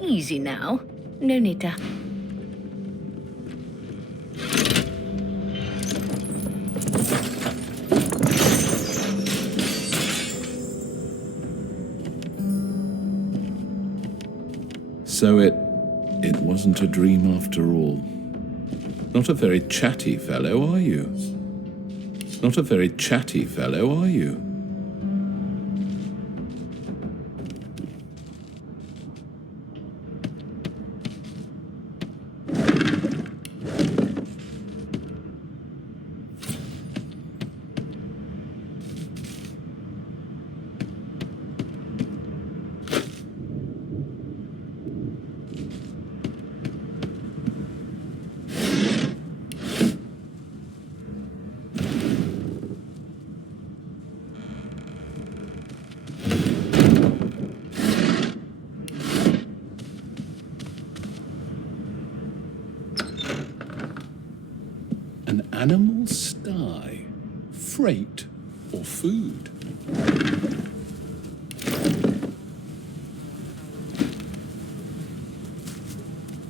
Easy now. No need to... So it wasn't a dream after all. Not a very chatty fellow, are you? Not a very chatty fellow, are you? An animal sty? Freight or food?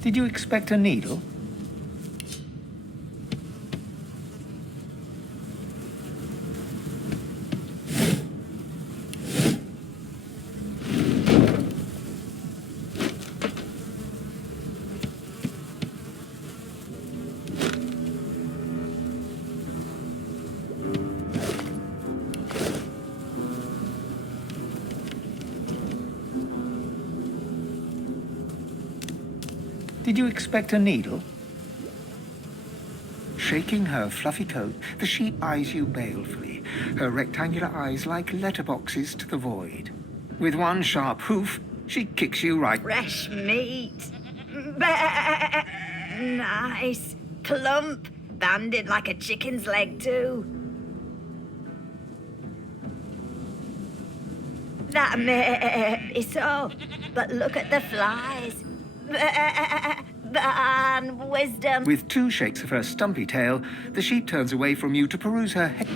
Did you expect a needle? Did you expect a needle? Shaking her fluffy coat, the sheep eyes you balefully, her rectangular eyes like letterboxes to the void. With one sharp hoof, she kicks you right. Fresh meat. Bah. Nice. Clump. Banded like a chicken's leg, too. That may be so, but look at the flies. Ban wisdom. With two shakes of her stumpy tail, the sheep turns away from you to peruse her head.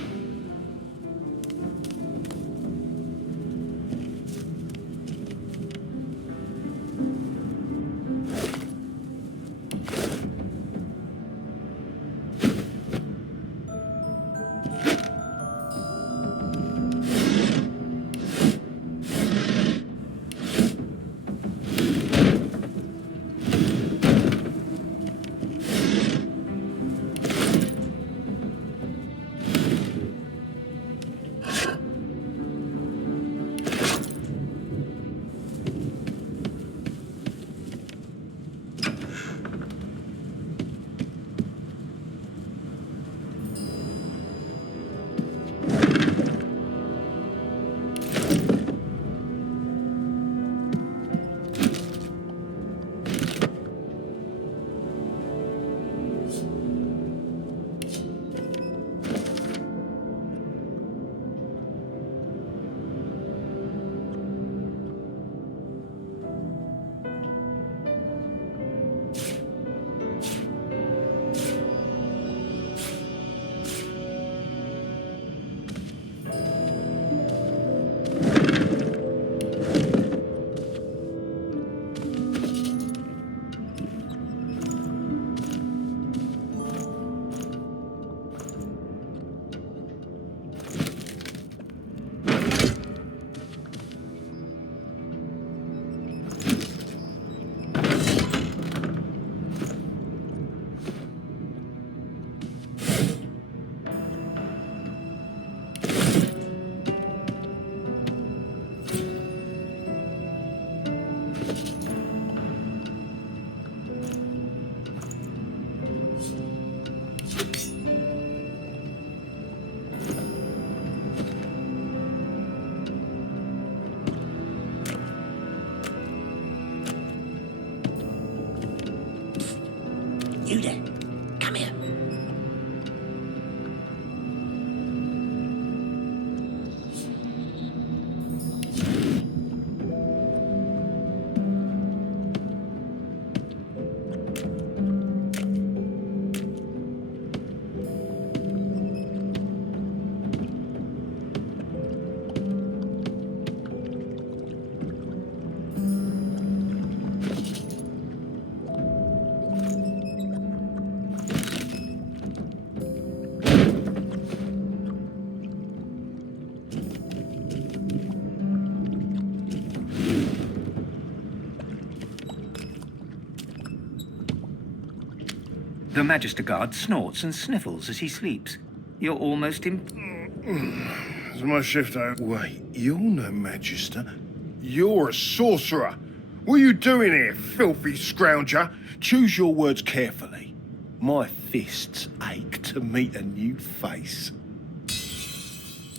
The Magister Guard snorts and sniffles as he sleeps. You're almost Is my shift over? Wait, you're no Magister. You're a sorcerer. What are you doing here, filthy scrounger? Choose your words carefully. My fists ache to meet a new face.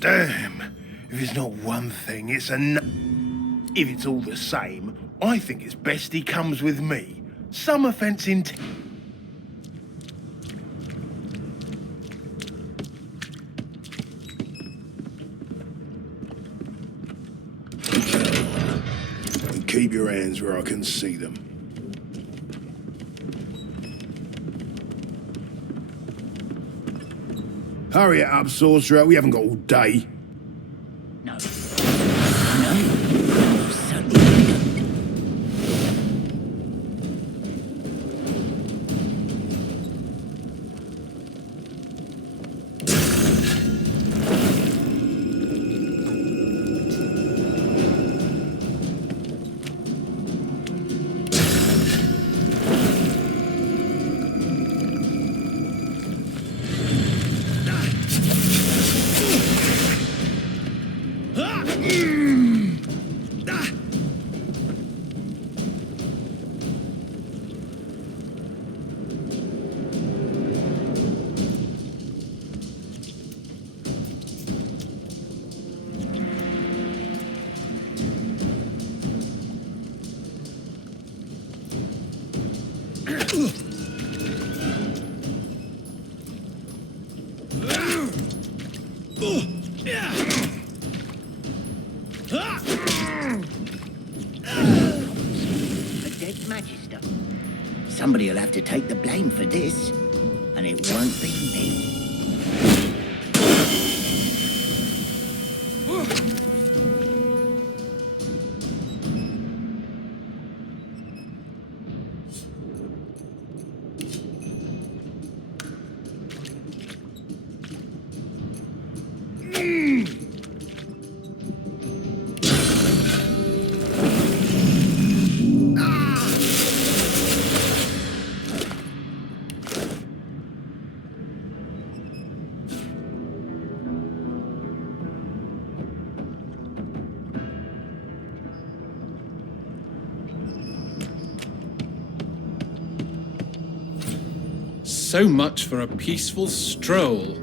Damn. If it's not one thing, it's another. If it's all the same, I think it's best he comes with me. Some offence intended. And keep your hands where I can see them. Hurry it up, sorcerer. We haven't got all day. No. No. Certainly not. A dead Magister. Somebody'll have to take the blame for this, and it won't be me. So much for a peaceful stroll.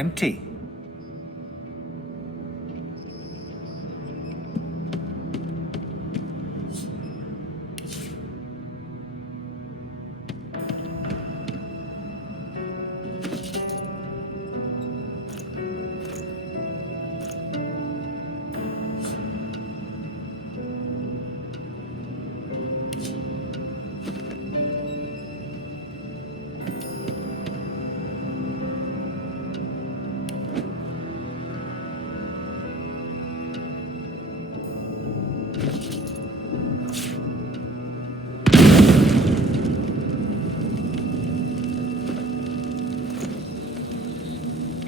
empty.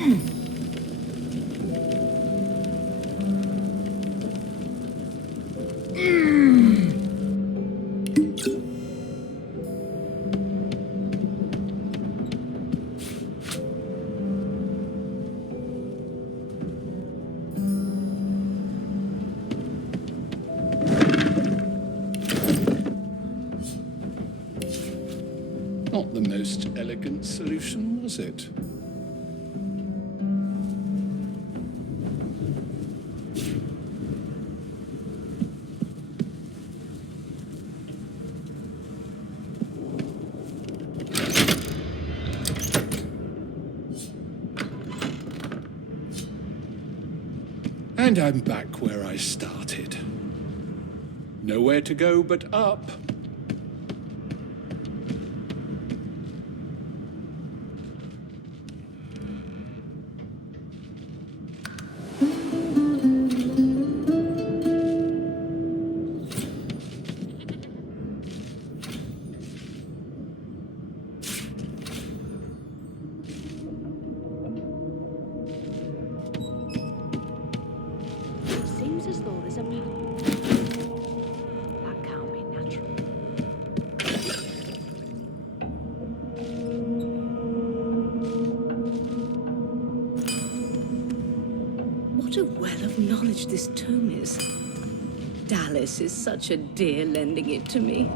Not the most elegant solution, was it? And I'm back where I started. Nowhere to go but up. Seems as though there's a pattern. That can't be natural. What a well of knowledge this tome is. Dallas is such a dear lending it to me.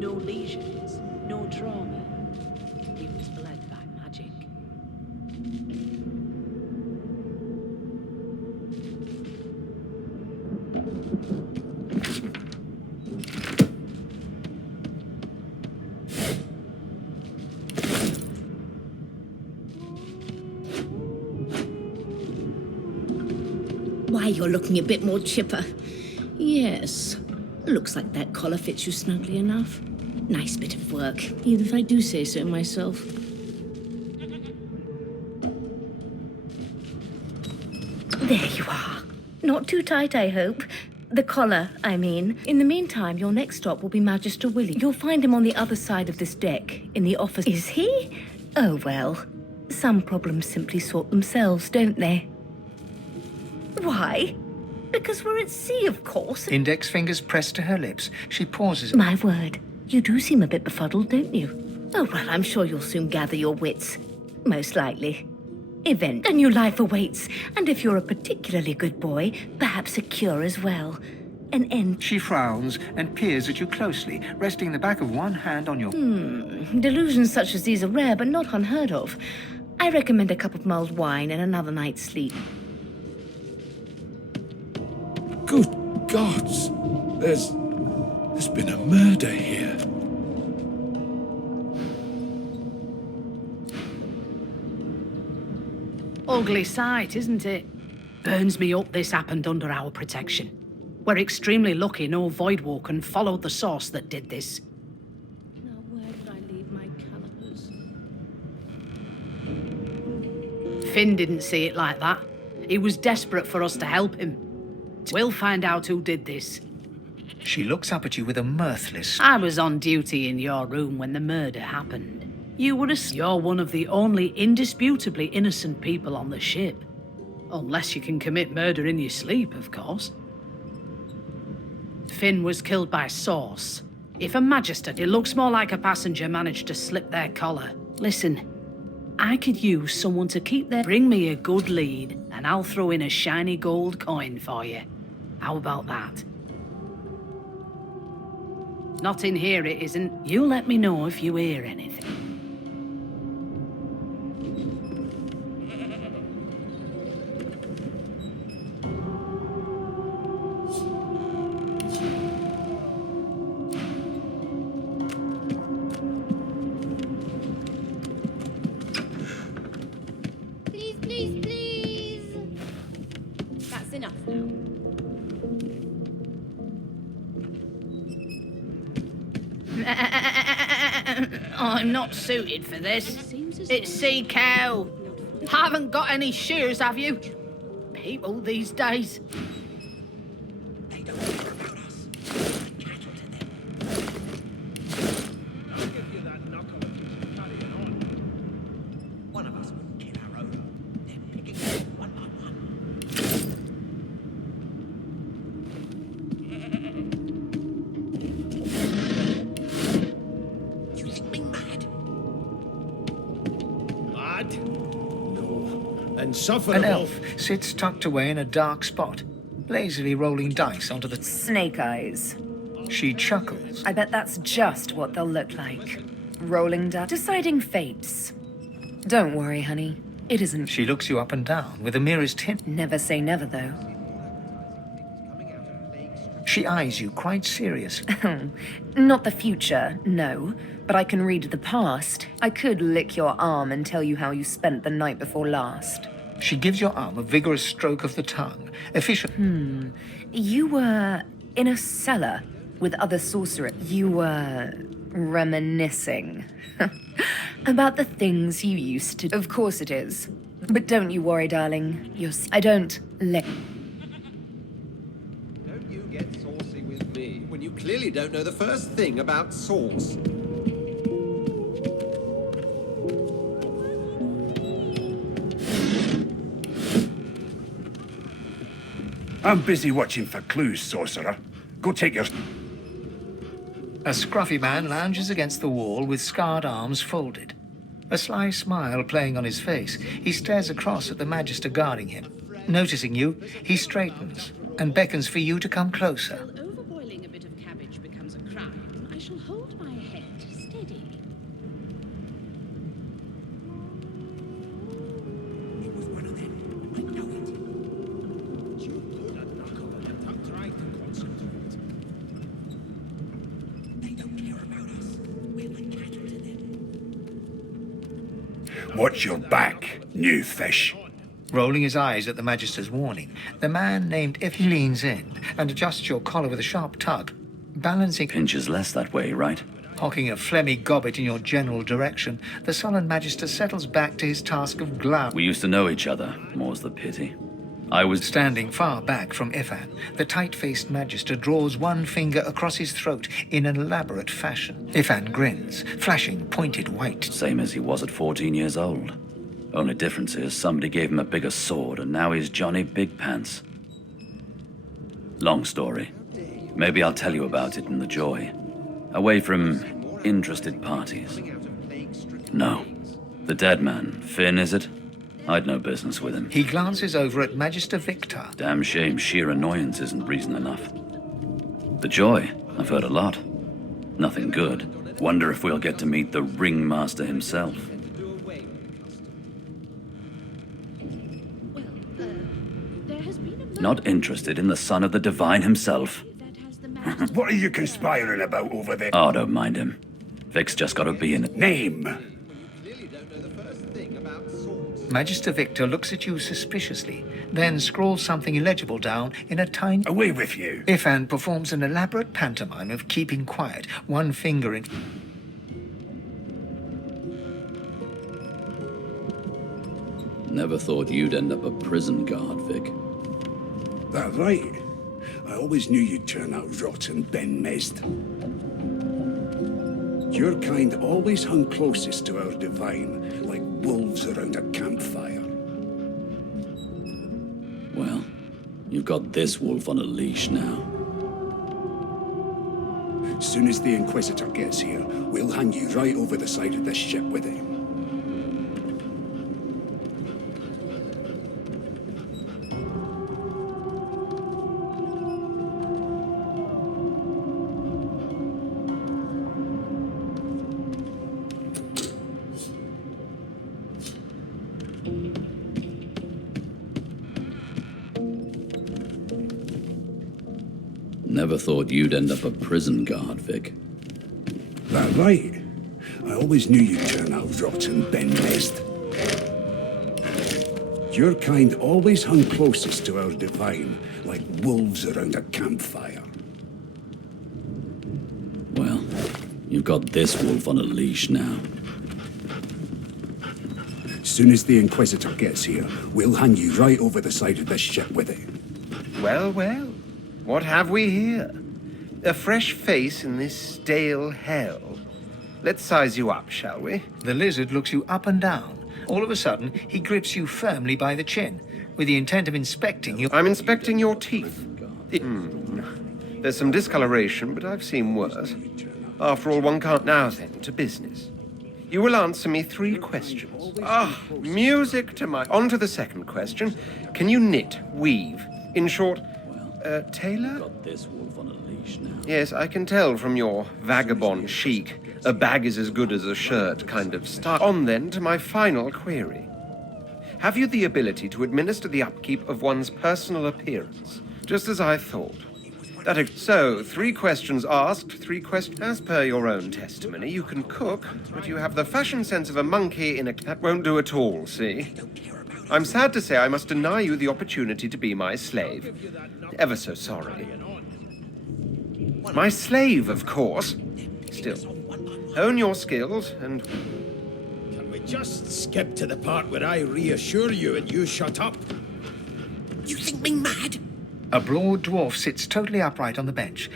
No lesions, no trauma. He was bled by magic. Why, you're looking a bit more chipper. Yes. Looks like that collar fits you snugly enough. Nice bit of work, even if I do say so myself. There you are. Not too tight, I hope. The collar, I mean. In the meantime, your next stop will be Magister Willie. You'll find him on the other side of this deck, in the office. Is he? Oh, well. Some problems simply sort themselves, don't they? Why? Because we're at sea, of course. Index fingers pressed to her lips. She pauses. My word, you do seem a bit befuddled, don't you? Oh, well, I'm sure you'll soon gather your wits. Most likely. Event. A new life awaits, and if you're a particularly good boy, perhaps a cure as well. An end. She frowns and peers at you closely, resting the back of one hand on your... Delusions such as these are rare, but not unheard of. I recommend a cup of mulled wine and another night's sleep. Good gods! There's been a murder here. Ugly sight, isn't it? Burns me up this happened under our protection. We're extremely lucky no Voidwalker followed the source that did this. Now, where did I leave my calipers? Finn didn't see it like that. He was desperate for us to help him. We'll find out who did this. She looks up at you with a mirthless... I was on duty in your room when the murder happened. You were you're one of the only indisputably innocent people on the ship. Unless you can commit murder in your sleep, of course. Finn was killed by Source. If a Magister, it looks more like a passenger managed to slip their collar. Listen, I could use someone to keep their... Bring me a good lead, and I'll throw in a shiny gold coin for you. How about that? Not in here, it isn't. You let me know if you hear anything. Please, please, please. That's enough now. I'm not suited for this. It's sea cow. Haven't got any shoes, have you? People these days. They don't care about us. Cattle to them. I'll give you that knuckle and keep carrying on. One of us wouldn't kill our own. They're picking us one by one. You think me mad? Mad? No. Insufferable. An elf sits tucked away in a dark spot, lazily rolling dice onto the... Snake eyes. She chuckles. I bet that's just what they'll look like. Rolling dice, deciding fates. Don't worry, honey. It isn't. She looks you up and down with the merest hint. Never say never, though. She eyes you quite seriously. Not the future, no. But I can read the past. I could lick your arm and tell you how you spent the night before last. She gives your arm a vigorous stroke of the tongue. Efficient. You were in a cellar with other sorcerers. You were reminiscing about the things you used to. Of course it is. But don't you worry, darling. I don't let. Don't you get saucy with me when you clearly don't know the first thing about sauce. I'm busy watching for clues, sorcerer. Go take your... A scruffy man lounges against the wall with scarred arms folded. A sly smile playing on his face, he stares across at the Magister guarding him. Noticing you, he straightens and beckons for you to come closer. Overboiling a bit of cabbage becomes a crime. I shall hold my head steady. It was one of them. I know it. You pulled a knuckle and I'm trying to concentrate. They don't care about us. We're like cattle to them. Watch your back, new fish. Rolling his eyes at the Magister's warning, the man named If leans in and adjusts your collar with a sharp tug, balancing... Pinches less that way, right? Hawking a phlegmy gobbet in your general direction, the sullen Magister settles back to his task of glove. We used to know each other, more's the pity. I was... Standing far back from Ifan, the tight-faced Magister draws one finger across his throat in an elaborate fashion. Ifan grins, flashing pointed white. Same as he was at 14 years old. Only difference is somebody gave him a bigger sword and now he's Johnny Big Pants. Long story. Maybe I'll tell you about it in the joy. Away from interested parties. No. The dead man, Finn, is it? I'd no business with him. He glances over at Magister Victor. Damn shame sheer annoyance isn't reason enough. The joy, I've heard a lot. Nothing good. Wonder if we'll get to meet the ringmaster himself. Not interested in the son of the divine himself. What are you conspiring about over there? Oh, don't mind him. Vic's just gotta be in it. Name! Magister Victor looks at you suspiciously, then scrawls something illegible down in a tiny... Away with you! Ifan performs an elaborate pantomime of keeping quiet, one finger in... Never thought you'd end up a prison guard, Vic. That right. I always knew you'd turn out rotten, Ben Mezd. Your kind always hung closest to our divine, like wolves around a campfire. Well, you've got this wolf on a leash now. Soon as the Inquisitor gets here, we'll hang you right over the side of this ship with him. Never thought you'd end up a prison guard, Vic. That right? I always knew you'd turn out rotten, Ben Nest. Your kind always hung closest to our divine, like wolves around a campfire. Well, you've got this wolf on a leash now. Soon as the Inquisitor gets here, we'll hang you right over the side of this ship with it. Well, well. What have we here? A fresh face in this stale hell. Let's size you up, shall we? The lizard looks you up and down. All of a sudden, he grips you firmly by the chin, with the intent of inspecting you. I'm inspecting your teeth. There's some discoloration, but I've seen worse. After all, one can't. Now then, to business. You will answer me 3 questions. Music to my... On to the second question. Can you knit, weave? In short, tailor? Got this wolf on a leash now. Yes, I can tell from your vagabond chic, a bag is as good as a shirt kind of style. On then to my final query. Have you the ability to administer the upkeep of one's personal appearance? Just as I thought. So, 3 questions asked, 3 questions... As per your own testimony, you can cook, but you have the fashion sense of a monkey in a... That won't do at all, see? I'm sad to say I must deny you the opportunity to be my slave. Ever so sorry. My slave, of course. Still, hone your skills and... Can we just skip to the part where I reassure you and you shut up? You think me mad? A broad dwarf sits totally upright on the bench.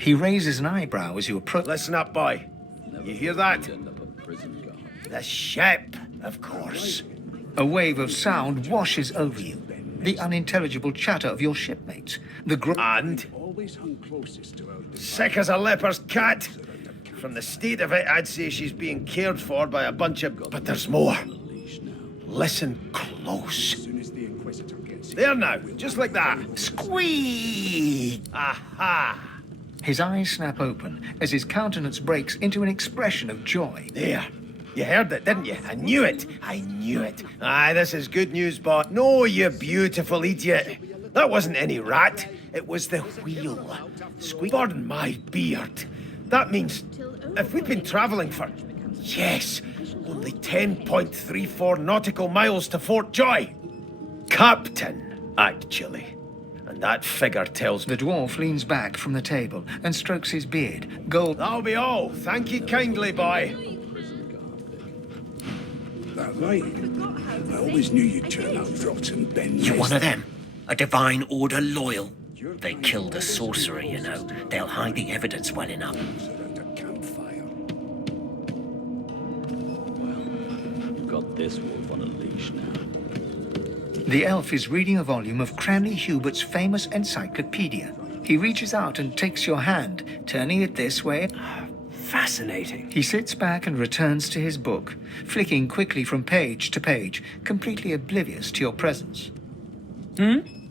He raises an eyebrow as you approach. Listen up, boy. You hear that? The ship, of course. A wave of sound washes over you. The unintelligible chatter of your shipmates. And? Sick as a leper's cat. From the state of it, I'd say she's being cared for by a bunch of... But there's more. Listen close. There now, just like that. Squeak! Aha! His eyes snap open as his countenance breaks into an expression of joy. There. You heard it, didn't you? I knew it. I knew it. Aye, this is good news, boy. No, you beautiful idiot. That wasn't any rat. It was the wheel. Squeak. Pardon my beard. That means if we'd been travelling for... Yes, only 10.34 nautical miles to Fort Joy. Captain, actually. And that figure tells me... The dwarf leans back from the table and strokes his beard. Gold... That'll be all. Thank you kindly, boy. That right? I always knew you'd turn out rotten, Ben. You're one of them. A divine order loyal. They killed a sorcerer, you know. They'll hide the evidence well enough. You've got this wolf on a leash now. The elf is reading a volume of Cranley Hubert's famous encyclopedia. He reaches out and takes your hand, turning it this way. Fascinating. He sits back and returns to his book, flicking quickly from page to page, completely oblivious to your presence.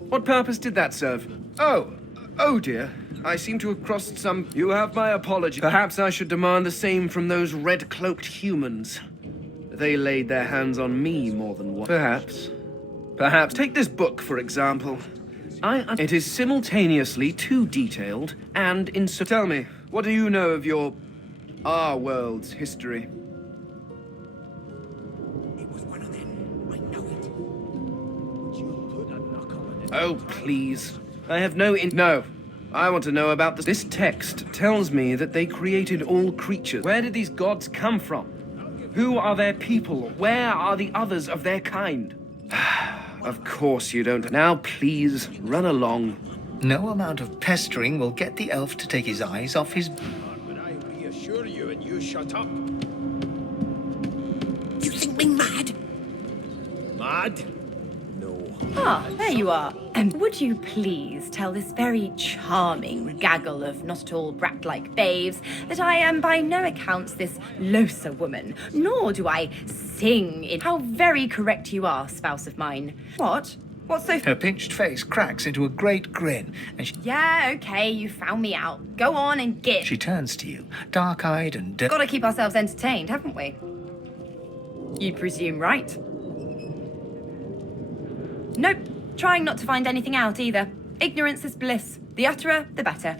What purpose did that serve? Oh dear. I seem to have crossed some... You have my apology. Perhaps I should demand the same from those red-cloaked humans. They laid their hands on me more than once. Perhaps. Take this book, for example. It is simultaneously too detailed and Tell me, what do you know of our world's history? It was one of them. I know it. Oh, please. I have No. I want to know about this text tells me that they created all creatures. Where did these gods come from? Who are their people? Where are the others of their kind? Of course you don't. Now, please, run along. No amount of pestering will get the elf to take his eyes off his... When I reassure you and you shut up. You think me mad? Mad? No. Ah, there you are. And would you please tell this very charming gaggle of not at all brat-like babes that I am by no accounts this loser woman, nor do I sing in... How very correct you are, spouse of mine. What? What's so... Her pinched face cracks into a great grin, and Yeah, okay, you found me out. Go on and git. she turns to you, dark-eyed and... Gotta keep ourselves entertained, haven't we? You presume right. Nope. Trying not to find anything out either. Ignorance is bliss. The utterer, the better.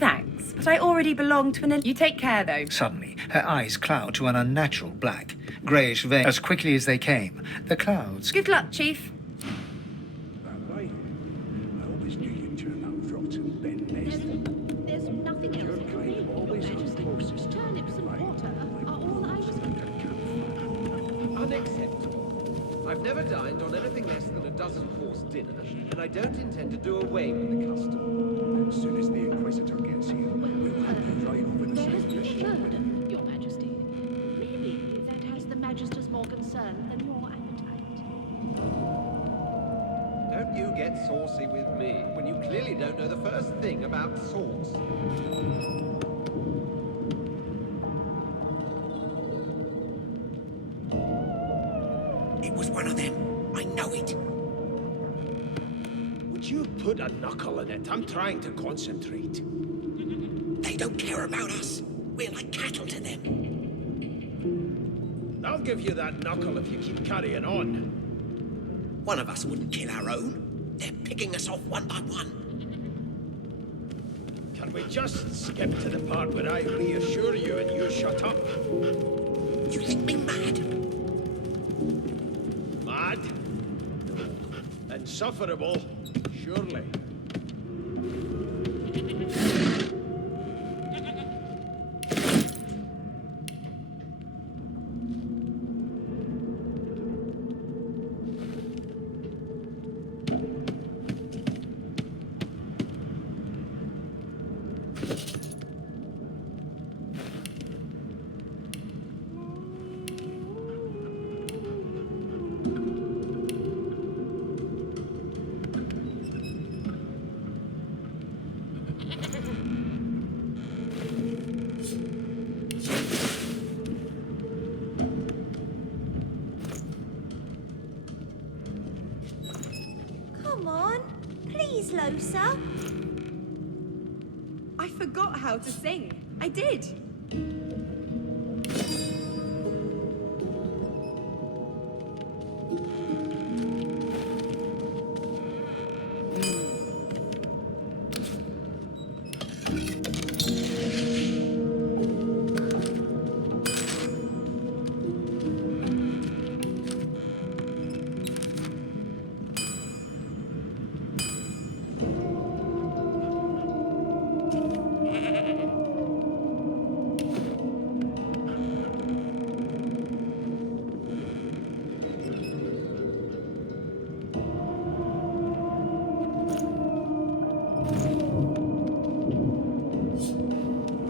Thanks, but I already belong to an... You take care, though. Suddenly, her eyes cloud to an unnatural black. Greyish veins. As quickly as they came, the clouds... Good luck, Chief. That way. I always knew you'd turn out rotten, Ben Nest. There's nothing else. Your kind always comes closest to Turnips and water are all I was... Unacceptable. I've never dined on anything less than a dozen-course dinner, and I don't intend to do away with the custom. As soon as the Inquisitor gets here, we'll have him right over the There has same been mission. murder, Your Majesty. Maybe that has the Magister's more concern than your appetite. Don't you get saucy with me when you clearly don't know the first thing about sauce. It was one of them. I know it. Would you put a knuckle in it? I'm trying to concentrate. They don't care about us. We're like cattle to them. I'll give you that knuckle if you keep carrying on. One of us wouldn't kill our own. They're picking us off one by one. Can we just skip to the part where I reassure you and you shut up? You think me mad? Mad? No. Insufferable? Surely. Come on, please, Losa. I forgot how to sing. I did.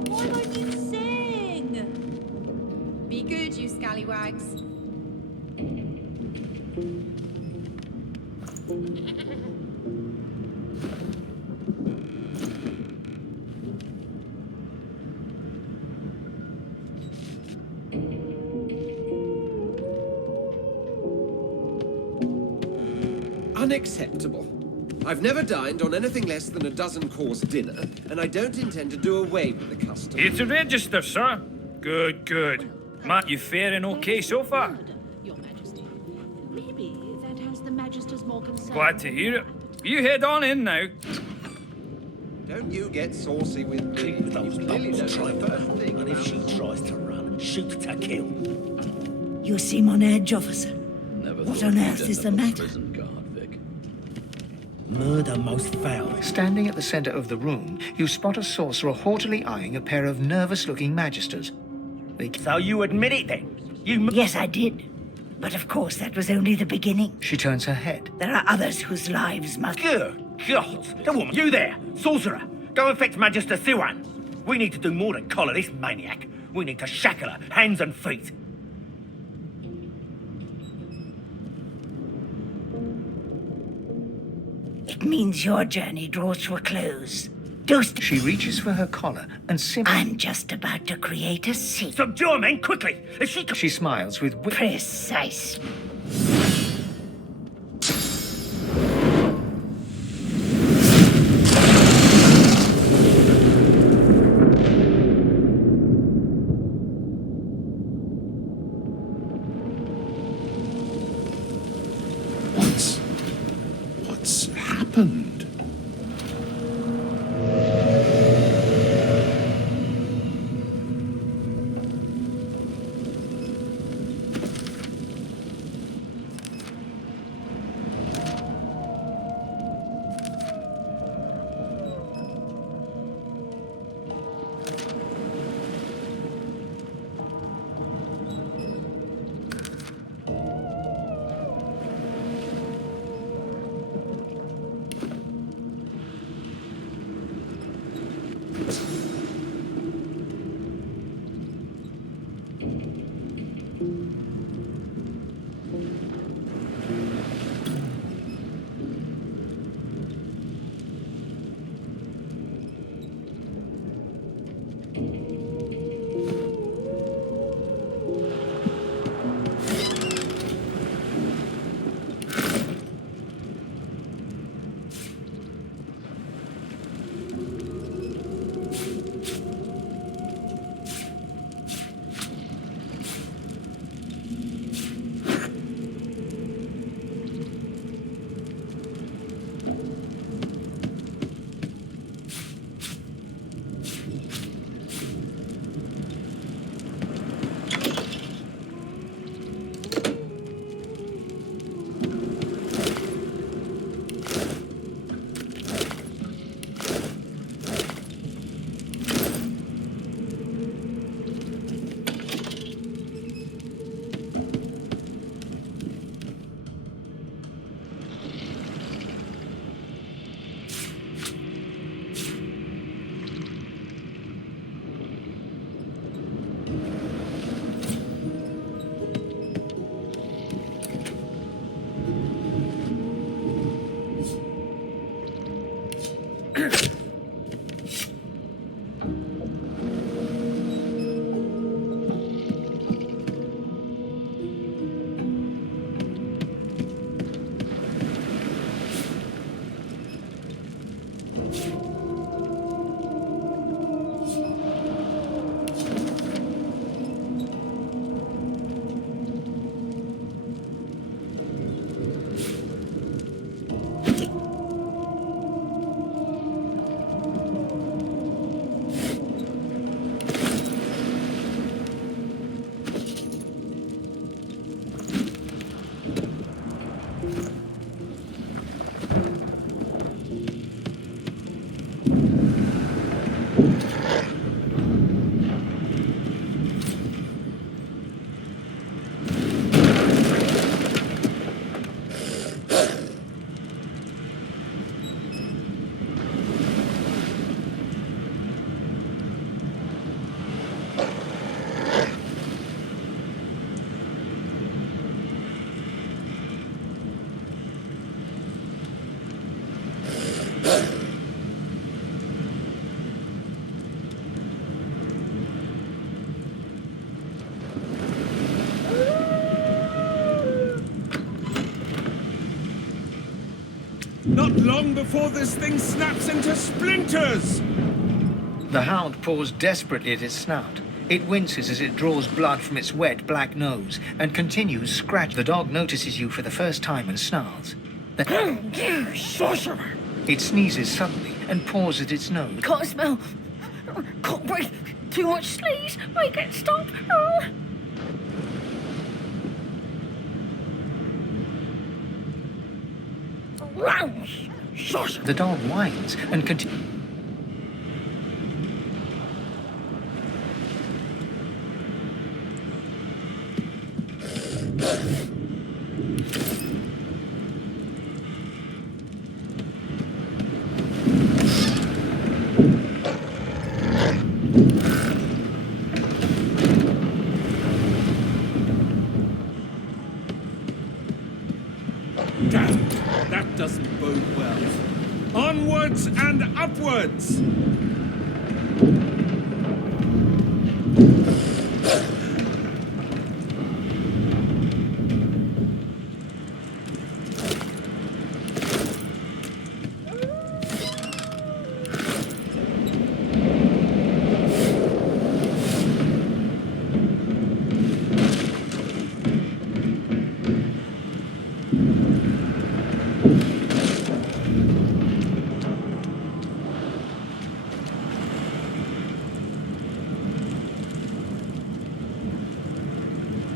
Why don't you sing? Be good, you scallywags. Unacceptable. I've never dined on anything less than a dozen-course dinner, and I don't intend to do away with the custom. Here to register, sir. Good, good. Matt, you faring okay so far? Your Majesty. Maybe that has the Magister's more concern. Glad to hear it. You head on in now. Don't you get saucy with me. Keep those You clearly bubbles don't know the trying first thing and if about she tries to run, shoot to kill. You seem on edge, officer. Never What thought on you'd earth end is up the a matter? prison guard, Vic. Murder most foul. Standing at the center of the room, you spot a sorcerer haughtily eyeing a pair of nervous-looking magisters. So you admit it then? Yes, I did. But of course, that was only the beginning. She turns her head. There are others whose lives must... Good God! The woman! You there! Sorcerer! Go and fetch Magister Siwan! We need to do more than collar this maniac. We need to shackle her, hands and feet. It means your journey draws to a close. She reaches for her collar and simply... I'm just about to create a scene. Subdue her, men, quickly! If she... She smiles with... Precise. What's happened? Not long before this thing snaps into splinters! The hound paws desperately at its snout. It winces as it draws blood from its wet black nose and continues scratch. The dog notices you for the first time and snarls. Sorcerer! It sneezes suddenly and paws at its nose. Can't smell. Can't breathe. Too much sneeze. Make it stop. Oh. Sorcerer! The dog whines and continues. Damn, that doesn't bode well. Onwards and upwards!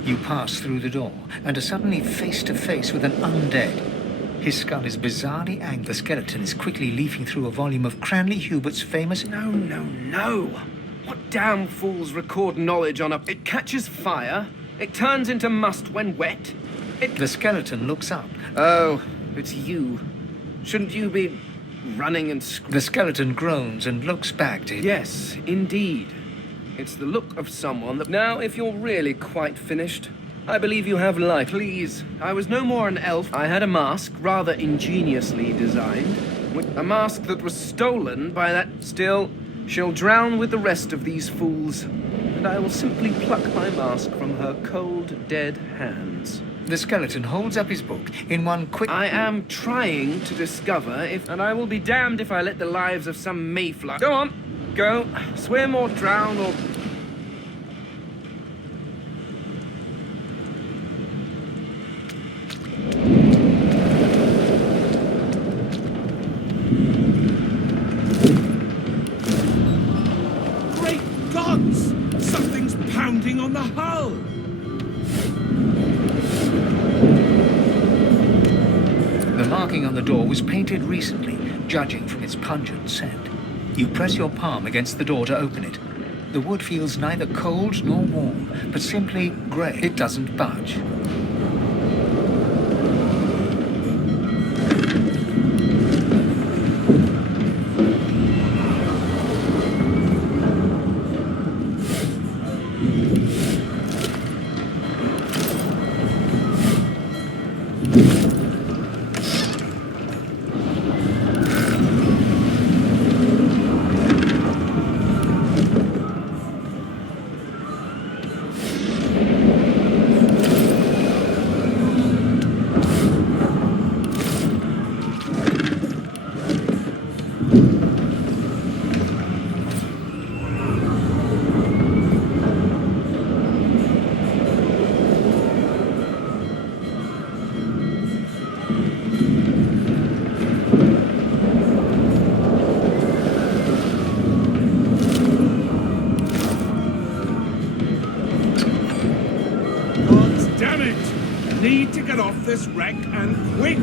You pass through the door and are suddenly face to face with an undead. His skull is bizarrely angled. The skeleton is quickly leafing through a volume of Cranley Hubert's famous... No. What damn fools record knowledge on a... It catches fire. It turns into must when wet. The skeleton looks up. Oh, it's you. Shouldn't you be running and... The skeleton groans and looks back to... Yes, indeed. It's the look of someone that... Now, if you're really quite finished, I believe you have life. Please, I was no more an elf. I had a mask, rather ingeniously designed. A mask that was stolen by that... Still, she'll drown with the rest of these fools. And I will simply pluck my mask from her cold, dead hands. The skeleton holds up his book in one quick... I am trying to discover if... And I will be damned if I let the lives of some mayflower... Go on! Go, swim or drown or... Great gods! Something's pounding on the hull! The marking on the door was painted recently, judging from its pungent scent. You press your palm against the door to open it. The wood feels neither cold nor warm, but simply grey. It doesn't budge. Damn it! Need to get off this wreck and quick!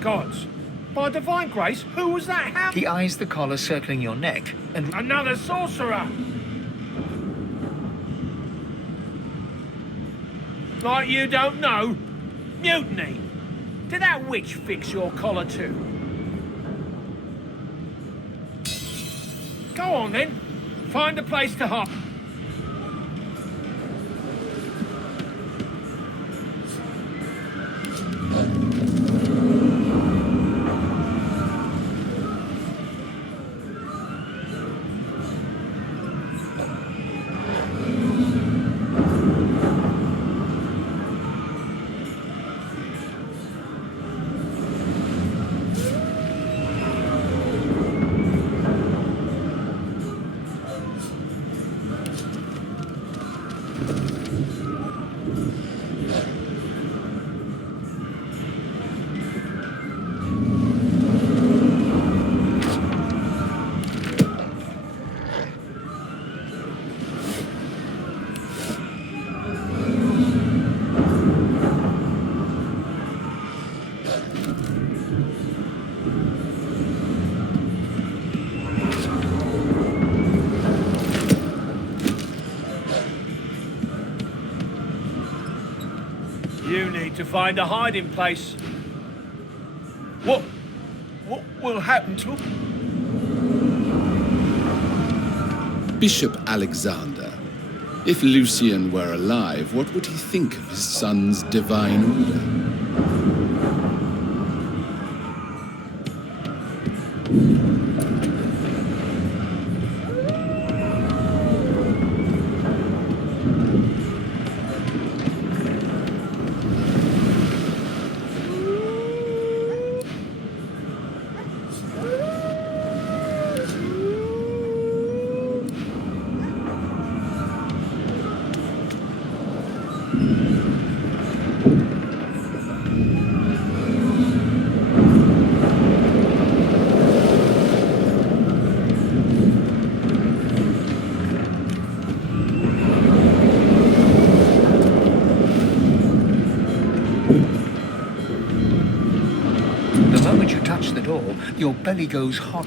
Gods. By divine grace, who was that hound? He eyes the collar circling your neck and... Another sorcerer! Like you don't know? Mutiny! Did that witch fix your collar too? Go on then. Find a place to hide. You need to find a hiding place. What will happen to Bishop Alexander. If Lucian were alive, what would he think of his son's divine order? The moment you touch the door, your belly goes hot.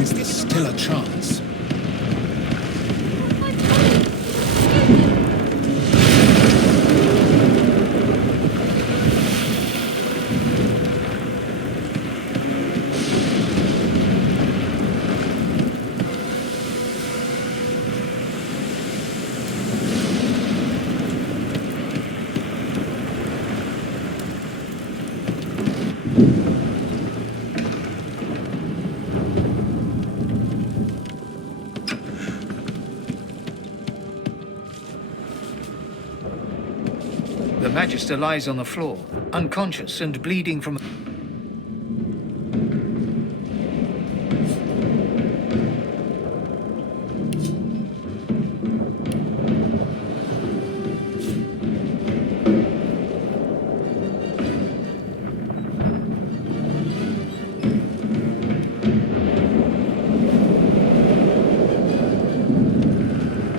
Is there still a chance? The Magister lies on the floor, unconscious and bleeding from...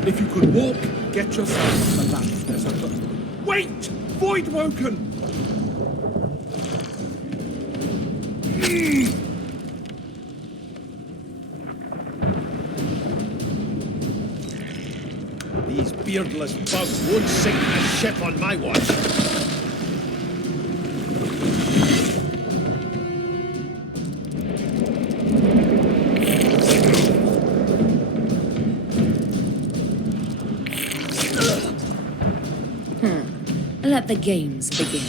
If you could walk, get yourself on the ladder. There's a... Wait! Voidwoken! These beardless bugs won't sink a ship on my watch. Let the games begin.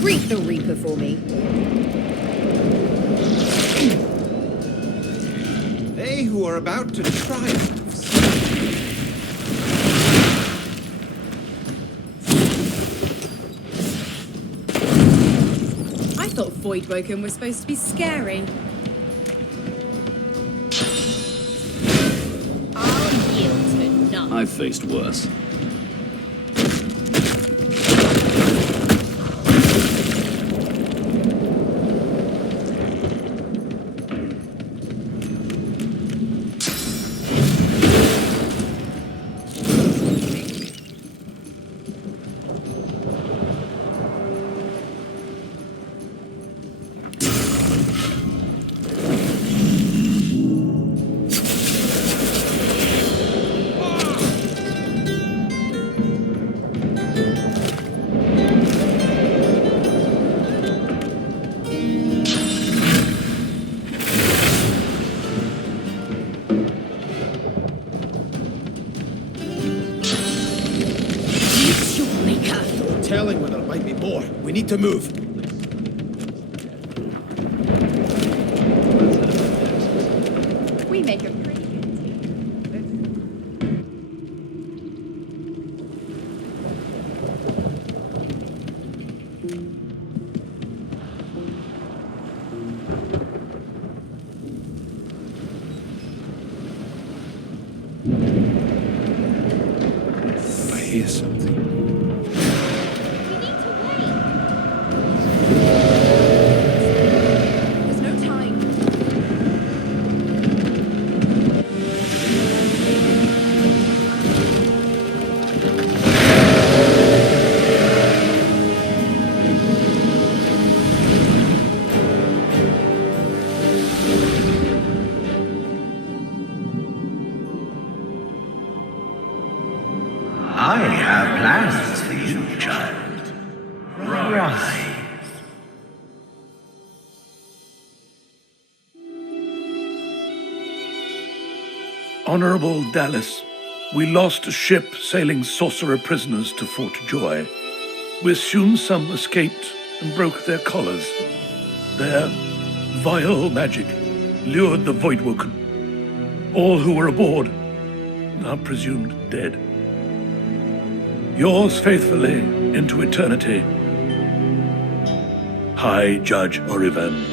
Greet the Reaper for me. They who are about to triumph. I thought Voidwoken was supposed to be scary. I'll yield to none. I've faced worse. Telling when there might be more. We need to move. hear something. There's no time. I have plans for you, child. Rise. Honorable Dallas, we lost a ship sailing sorcerer prisoners to Fort Joy. We assume some escaped and broke their collars. Their vile magic lured the Voidwoken. All who were aboard are presumed dead. Yours faithfully into eternity, High Judge Orivan.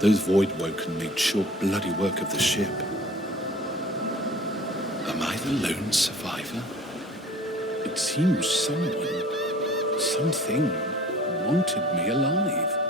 Those Voidwoken made short, bloody work of the ship. Am I the lone survivor? It seems something wanted me alive.